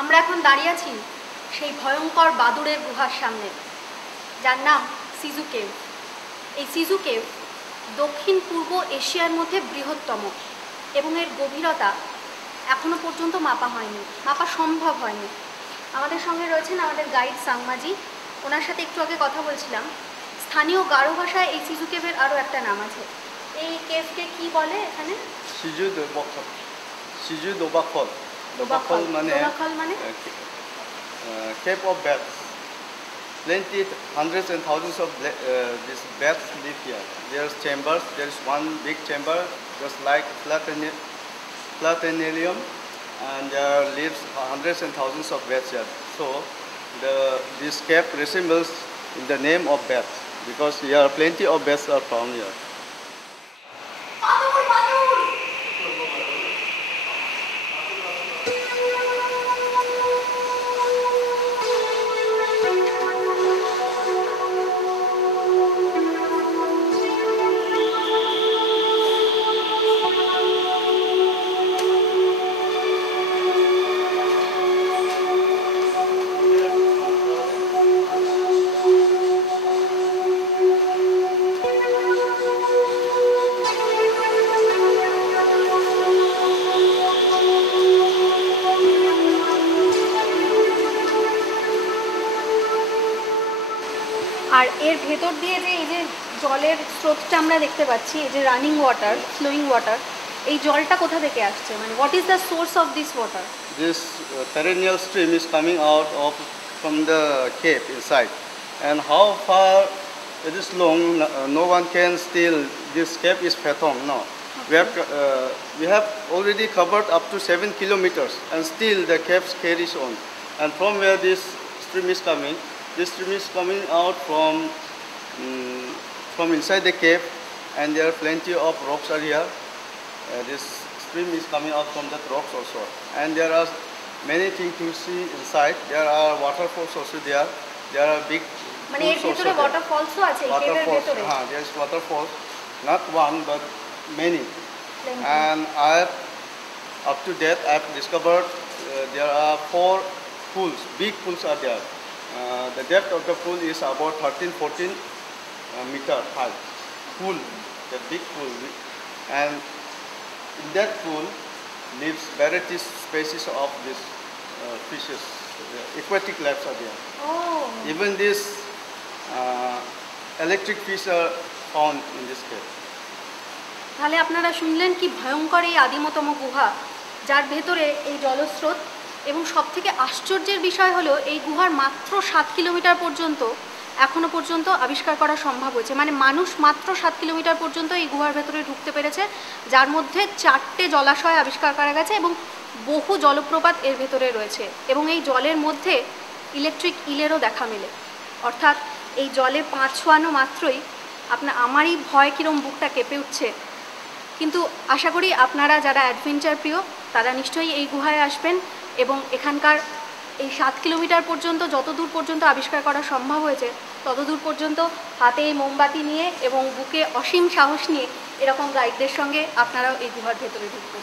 আমরা এখন দাঁড়িয়ে আছি সেই ভয়ঙ্কর বাদুড়ের গুহার সামনে, যার নাম সিজু কেভ। এই সিজু কেভ দক্ষিণ পূর্ব এশিয়ার মধ্যে বৃহত্তম এবং এর গভীরতা এখনো পর্যন্ত মাপা হয়নি, মাপা সম্ভব হয়নি। আমাদের সঙ্গে রয়েছেন আমাদের গাইড সাংমাজি, ওনার সাথে একটু আগে কথা বলছিলাম। স্থানীয় গারো ভাষায় এই সিজু কেভের আরও একটা নাম আছে। এই কেভকে কি বলে এখানে? সিজু দোবাখল। সিজু দোবাখল। দোবাখল মানে cave of bats. Plenty, hundreds and thousands of these bats live here. There's chambers. There's one big chamber, just like planetarium, and there lives hundreds and thousands of bats here. So, this cave resembles in the name of bats because here plenty of bats are found here. আর এর ভেতর দিয়ে যে এই যে জলের স্রোতটা আমরা দেখতে পাচ্ছি, এই যে রানিং ওয়াটার, ফ্লোয়িং ওয়াটার, এই জলটা কোথা থেকে আসছে? মানে what is the source of this water? This perennial stream is coming out from the cave inside, and how far it is long, no one can still. This cave is Phetong now. Okay. We have already covered up to 7 kilometers, and still the cave carries on. And from where this stream is coming. This stream is coming out from inside the cave, and there are plenty of rocks are here. This stream is coming out from that rocks also, and there are many things to see inside. There are waterfalls also there. There are big pools also there. Waterfalls আছে এই কেভের ভিতরে? There is waterfalls, not one but many. Plenty. And up to date I have discovered there are 4 pools. Big pools are there. The depth of the pool is about 13-14 meter high. Pool, the big pool, and in that pool lives various species of these fishes. Aquatic life are there. Oh. Even these electric fish are found in this cave. তাহলে আপনারা শুনলেন কি ভয়ঙ্কর এই আদিমতম গুহা, যার ভেতরে এই জলস্রোত। এবং সবথেকে আশ্চর্যের বিষয় হলো এই গুহার মাত্র 7 কিলোমিটার পর্যন্ত এখনও পর্যন্ত আবিষ্কার করা সম্ভব হয়েছে। মানে মানুষ মাত্র 7 কিলোমিটার পর্যন্ত এই গুহার ভেতরে ঢুকতে পেরেছে, যার মধ্যে 4টে জলাশয় আবিষ্কার করা গেছে এবং বহু জলপ্রপাত এর ভেতরে রয়েছে। এবং এই জলের মধ্যে ইলেকট্রিক ইলেরও দেখা মেলে। অর্থাৎ এই জলে পা ছোঁয়ানো মাত্রই আমারই ভয় কিরম বুকটা কেঁপে উঠছে। কিন্তু আশা করি আপনারা যারা অ্যাডভেঞ্চার প্রিয় তারা নিশ্চয়ই এই গুহায় আসবেন এবং এখানকার এই 7 কিলোমিটার পর্যন্ত যতদূর পর্যন্ত আবিষ্কার করা সম্ভব হয়েছে ততদূর পর্যন্ত হাতে এই মোমবাতি নিয়ে এবং বুকে অসীম সাহস নিয়ে এরকম গাইডদের সঙ্গে আপনারাও এই গুহার ভেতরে ঢুকবেন।